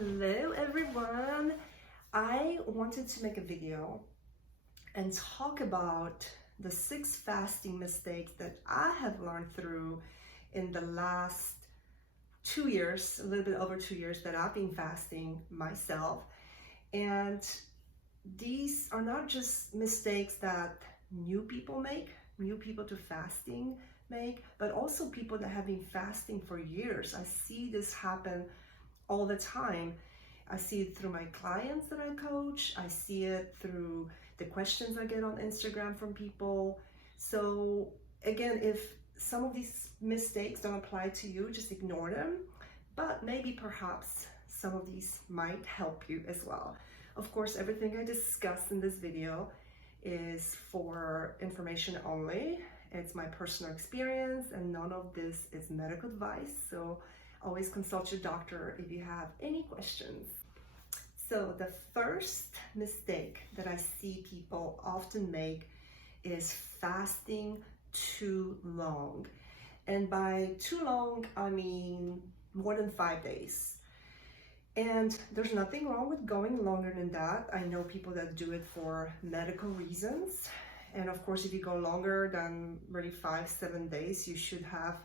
Hello everyone. I wanted to make a video and talk about the 6 fasting mistakes that I have learned through in the last 2 years, a little bit over 2 years that I've been fasting myself. And these are not just mistakes that new people to fasting make, but also people that have been fasting for years. I see this happen all the time. I see it through my clients that I coach. I see it through the questions I get on Instagram from people. So again, if some of these mistakes don't apply to you, just ignore them. But maybe perhaps some of these might help you as well. Of course, everything I discuss in this video is for information only. It's my personal experience and none of this is medical advice. So always consult your doctor if you have any questions. So the first mistake that I see people often make is fasting too long. And by too long, I mean more than 5 days. And there's nothing wrong with going longer than that. I know people that do it for medical reasons. And of course, if you go longer than really 5-7 days, you should have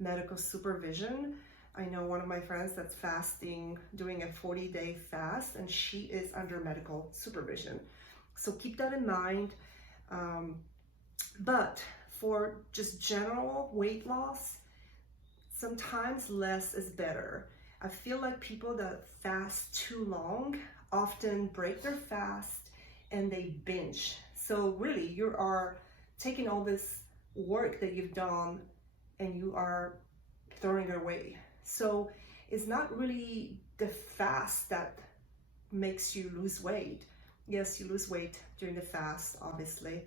medical supervision. I know one of my friends that's fasting, doing a 40-day fast, and she is under medical supervision. So keep that in mind. But for just general weight loss, sometimes less is better. I feel like people that fast too long often break their fast and they binge. So really, you are taking all this work that you've done and you are throwing it away. So it's not really the fast that makes you lose weight. Yes, you lose weight during the fast, obviously,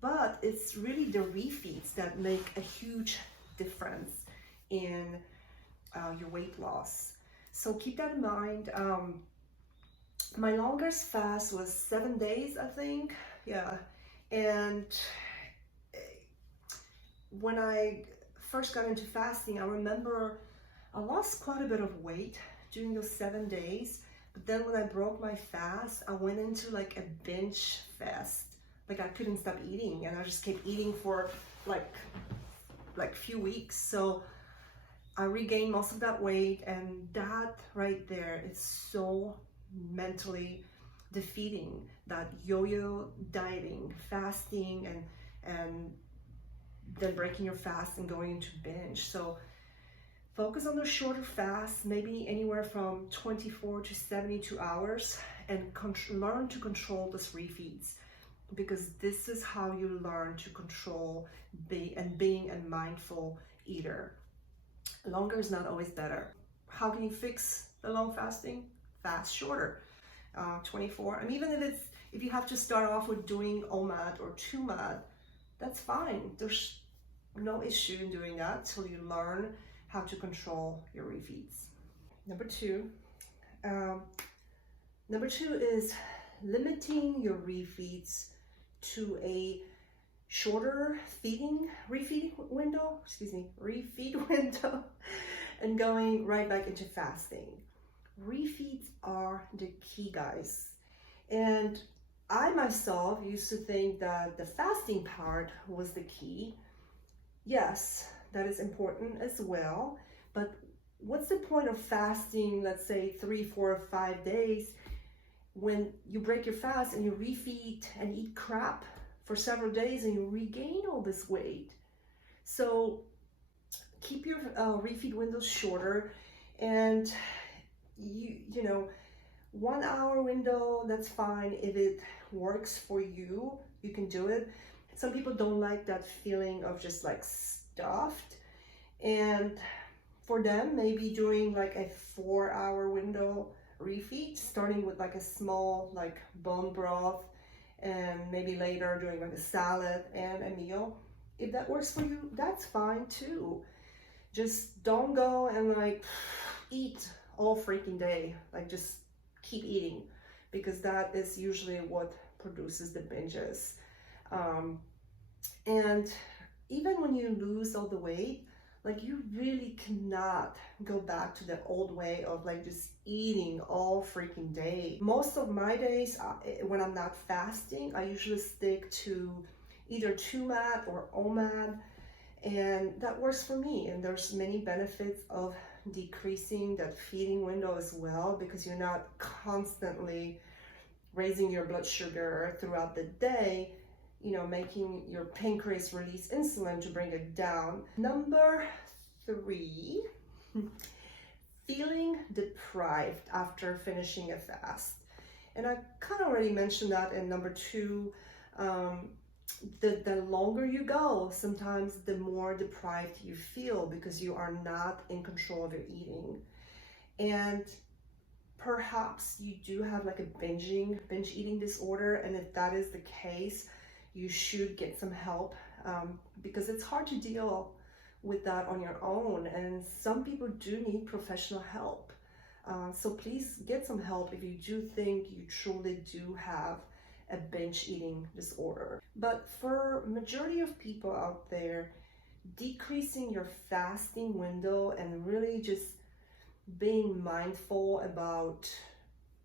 but it's really the refeeds that make a huge difference in your weight loss. So keep that in mind. My longest fast was 7 days, I think. Yeah. And when I first got into fasting, I remember I lost quite a bit of weight during those 7 days. But then when I broke my fast, I went into like a binge fast. Like I couldn't stop eating and I just kept eating for like few weeks. So I regained most of that weight, and that right there is so mentally defeating, that yo-yo dieting, fasting, and then breaking your fast and going into binge. So focus on the shorter fasts, maybe anywhere from 24 to 72 hours, and learn to control those refeeds, because this is how you learn to control being a mindful eater. Longer is not always better. How can you fix the long fasting? Fast shorter, 24. And even if you have to start off with doing OMAD or 2MAD, that's fine. There's no issue in doing that till you learn how to control your refeeds. Number two is limiting your refeeds to a shorter refeed window, and going right back into fasting. Refeeds are the key, guys. And I myself used to think that the fasting part was the key. Yes, that is important as well. But what's the point of fasting, let's say 3, 4, or 5 days, when you break your fast and you refeed and eat crap for several days and you regain all this weight? So keep your refeed windows shorter, and you know, 1 hour window, that's fine. If it works for you, you can do it. Some people don't like that feeling of just like stuffed, and for them, maybe doing like a 4-hour window refeed, starting with like a small like bone broth, and maybe later doing like a salad and a meal. If that works for you, that's fine too. Just don't go and like eat all freaking day, like just keep eating, because that is usually what produces the binges. And even when you lose all the weight, Like, you really cannot go back to the old way of like just eating all freaking day. Most of my days, when I'm not fasting, I usually stick to either 2MAD or OMAD, and that works for me. And there's many benefits of decreasing that feeding window as well, because you're not constantly raising your blood sugar throughout the day, you know, making your pancreas release insulin to bring it down. Number 3, feeling deprived after finishing a fast. And I kind of already mentioned that in number 2. The longer you go, sometimes the more deprived you feel because you are not in control of your eating. And perhaps you do have like a binge eating disorder, and if that is the case, you should get some help, because it's hard to deal with that on your own, and some people do need professional help. So please get some help if you do think you truly do have a binge eating disorder. But for majority of people out there, decreasing your fasting window and really just being mindful about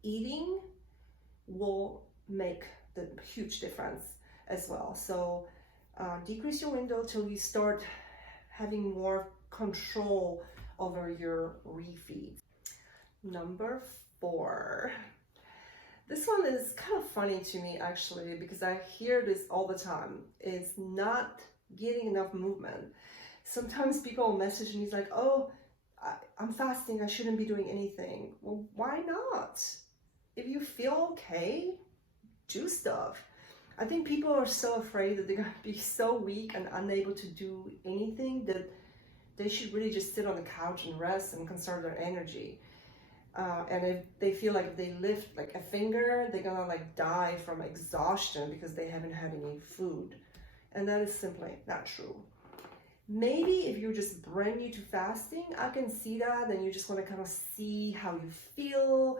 eating will make the huge difference as well. So decrease your window till you start having more control over your refeeds. Number 4. This one is kind of funny to me actually, because I hear this all the time. It's not getting enough movement. Sometimes people message me like, oh, I'm fasting, I shouldn't be doing anything. Well, why not? If you feel okay, do stuff. I think people are so afraid that they're going to be so weak and unable to do anything that they should really just sit on the couch and rest and conserve their energy. And if they feel like if they lift like a finger, they're gonna like die from exhaustion because they haven't had any food. And that is simply not true. Maybe if you're just brand new to fasting, I can see that, and you just want to kind of see how you feel,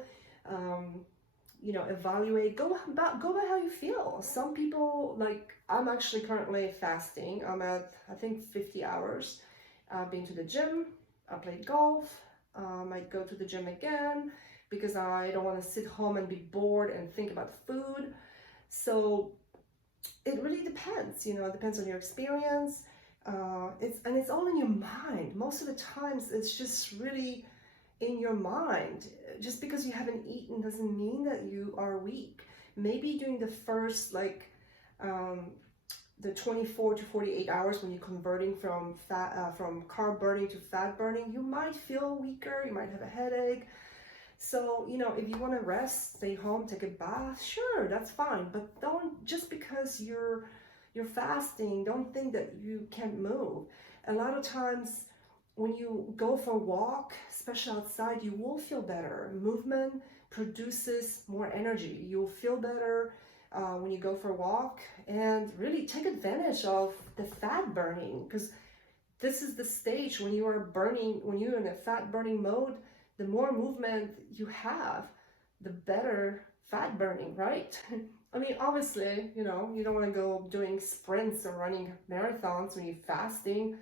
you know, evaluate, go by how you feel. Some people, like, I'm actually currently fasting. I'm at, I think, 50 hours. I've been to the gym, I played golf, I might go to the gym again because I don't want to sit home and be bored and think about food. So it really depends, you know, it depends on your experience. It's all in your mind. Most of the times it's just really in your mind. Just because you haven't eaten doesn't mean that you are weak. Maybe during the first the 24 to 48 hours when you're converting from carb burning to fat burning, you might feel weaker, you might have a headache. So, you know, if you want to rest, stay home, take a bath, sure, that's fine. But don't, just because you're fasting, don't think that you can't move. A lot of times when you go for a walk, especially outside, you will feel better. Movement produces more energy. You'll feel better when you go for a walk, and really take advantage of the fat burning, because this is the stage when you are burning, when you're in a fat burning mode. The more movement you have, the better fat burning, right? I mean, obviously, you know, you don't want to go doing sprints or running marathons when you're fasting.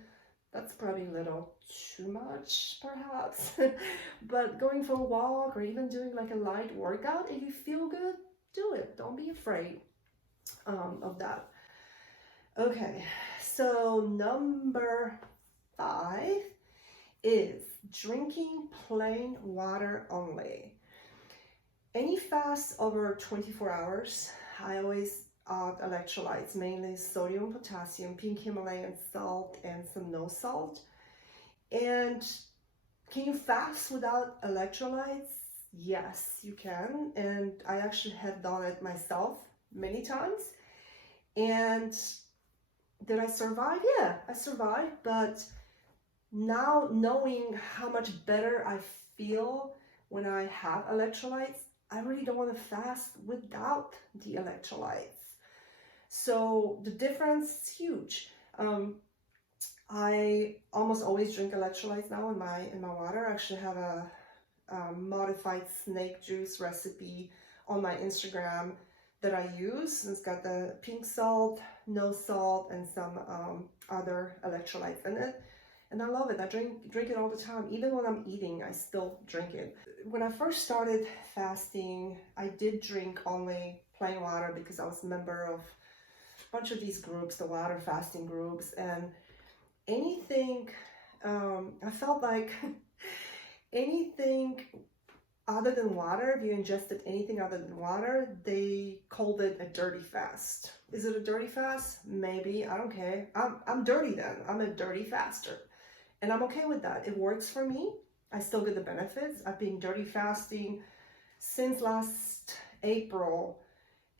That's probably a little too much, perhaps. But going for a walk or even doing like a light workout, if you feel good, do it. Don't be afraid of that. Okay, so number 5 is drinking plain water only. Any fast over 24 hours, I always add electrolytes, mainly sodium, potassium, pink Himalayan salt, and some no salt. And can you fast without electrolytes? Yes, you can. And I actually have done it myself many times. And did I survive? Yeah, I survived. But now knowing how much better I feel when I have electrolytes, I really don't want to fast without the electrolytes. So the difference is huge. I almost always drink electrolytes now in my water. I actually have a modified snake juice recipe on my Instagram that I use. It's got the pink salt, no salt, and some other electrolytes in it. And I love it. I drink it all the time. Even when I'm eating, I still drink it. When I first started fasting, I did drink only plain water because I was a member of a bunch of these groups, the water fasting groups, and anything, I felt like anything other than water, if you ingested anything other than water, they called it a dirty fast. Is it a dirty fast? Maybe. I don't care. I'm dirty then. I'm a dirty faster. And I'm okay with that. It works for me. I still get the benefits. I've been dirty fasting since last April,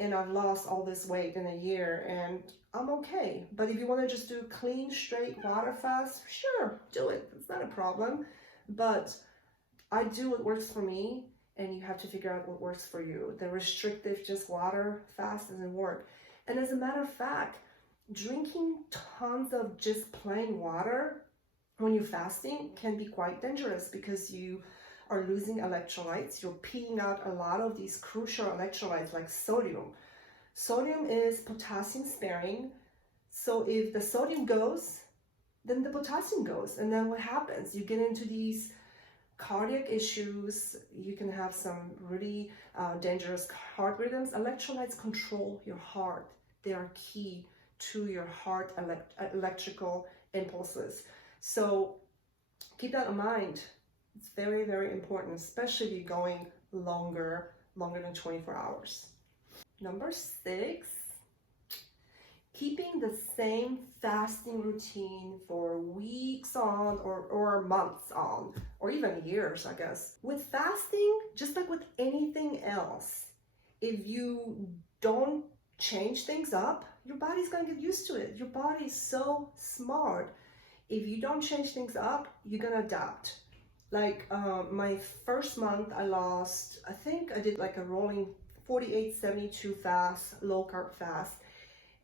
and I've lost all this weight in a year, and I'm okay. But if you want to just do clean, straight water fast, sure, do it. It's not a problem. But I do what works for me, and you have to figure out what works for you. The restrictive, just water fast doesn't work. And as a matter of fact, drinking tons of just plain water when you're fasting can be quite dangerous because you are losing electrolytes. You're peeing out a lot of these crucial electrolytes like sodium. Sodium is potassium sparing. So if the sodium goes, then the potassium goes. And then what happens? You get into these cardiac issues. You can have some really dangerous heart rhythms. Electrolytes control your heart. They are key to your heart electrical impulses. So keep that in mind. It's very, very important, especially if you're going longer than 24 hours. Number 6, keeping the same fasting routine for weeks on or months on, or even years, I guess. With fasting, just like with anything else, if you don't change things up, your body's gonna get used to it. Your body is so smart. If you don't change things up, you're gonna adapt. Like my first month, I lost, I think I did like a rolling 48-72 fast, low carb fast.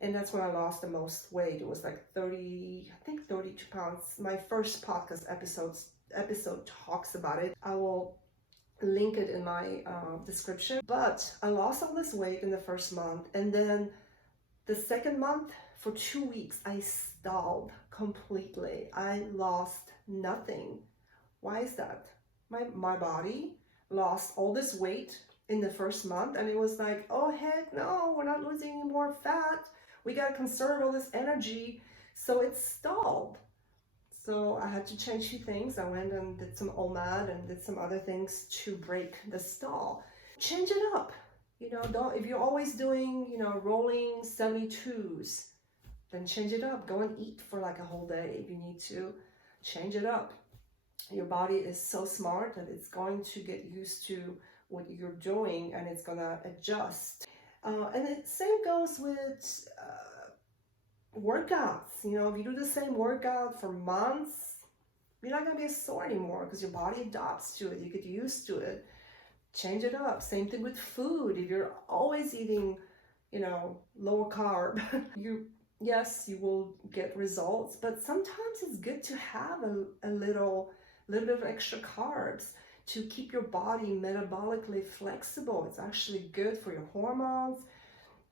And that's when I lost the most weight. It was like 32 pounds. My first podcast episode talks about it. I will link it in my description. But I lost all this weight in the first month. And then the second month, for 2 weeks, I stalled completely. I lost nothing. Why is that? My body lost all this weight in the first month, and it was like, oh heck no, we're not losing any more fat. We gotta conserve all this energy. So it stalled. So I had to change a few things. I went and did some OMAD and did some other things to break the stall. Change it up. You know, if you're always doing, rolling 72s, then change it up. Go and eat for like a whole day if you need to. Change it up. Your body is so smart that it's going to get used to what you're doing, and it's gonna adjust. And the same goes with workouts. If you do the same workout for months, you're not gonna be as sore anymore because your body adapts to it. You get used to it. Change it up. Same thing with food. If you're always eating, lower carb, yes, you will get results, but sometimes it's good to have a little bit of extra carbs to keep your body metabolically flexible. It's actually good for your hormones.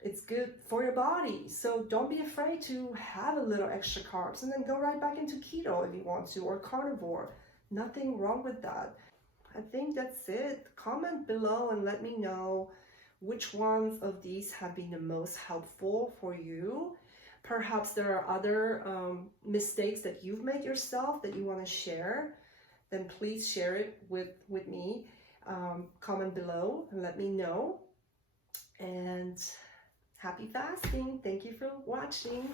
It's good for your body. So don't be afraid to have a little extra carbs and then go right back into keto if you want to, or carnivore. Nothing wrong with that. I think that's it. Comment below and let me know which ones of these have been the most helpful for you. Perhaps there are other mistakes that you've made yourself that you want to share. Then please share it with me. Comment below and let me know. And happy fasting. Thank you for watching.